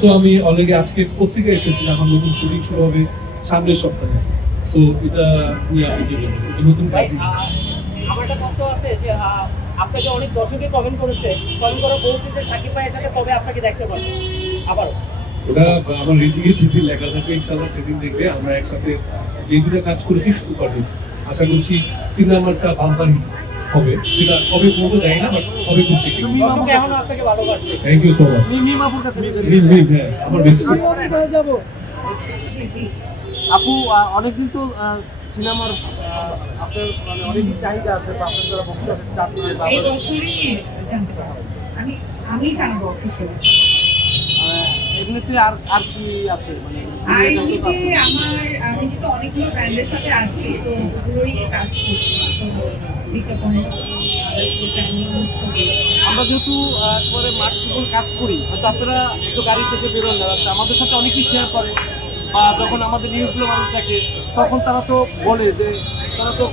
তো আমি অলরেডি আজকে পত্রিকা এসেছিলাম, আমার নতুন শুটিং শুরু হবে সামনের সপ্তাহে। সো এটা নিয়ে আপনি কি বলবেন, এটা নতুন কাজ। আমার একটা প্রশ্ন আছে যে আপনাকে অনেক দর্শকই কমেন্ট করেছে, কমেন্ট করে বলছে যে শাকিব ভাইয়ের সাথে কবে আপনাকে দেখতে পারবো আবারও। ওটা আমার রিজিকে যেদিন লেখা থাকবে ইনশাআল্লাহ সেদিন দেখবে। আমরা একসাথে যে দুটো কাজ করেছি সুপার হিট, আশা করছি 3 নাম্বারটা বাম্পার হিট হবে। সেটা কবে করবো জানি না, বাট কবে খুশি। দর্শক এখনো আপনাকে ভালোবাসে। Thank you so much. মিমাপুর কাছে হ্যাঁ, আমার বেশি যাব। আপু অনেকদিন তো সিনেমার আপনার মানে অনেকই চাহিদা আছে, বা আপনার যারা ভক্ত চাচ্ছে এই বছরই জানতে পারবো। আমি জানবো অফিসিয়ালি। এমনিতে আর কি আছে মানে আর এমনিতে আমি তো অনেকগুলো ব্র্যান্ডের সাথে আছি, তো ওগুলোরই কাজ করছি। তো বিজ্ঞাপনের আমরা যেহেতু পরে মাল্টিপল কাজ করি, হয়তো আপনারা একটু গাড়ি থেকে বেরোন না, আমাদের সাথে অনেকেই শেয়ার করে, বা যখন আমাদের নিউজগুলো মানুষ দেখে তখন তারা তো বলে যে তারা তো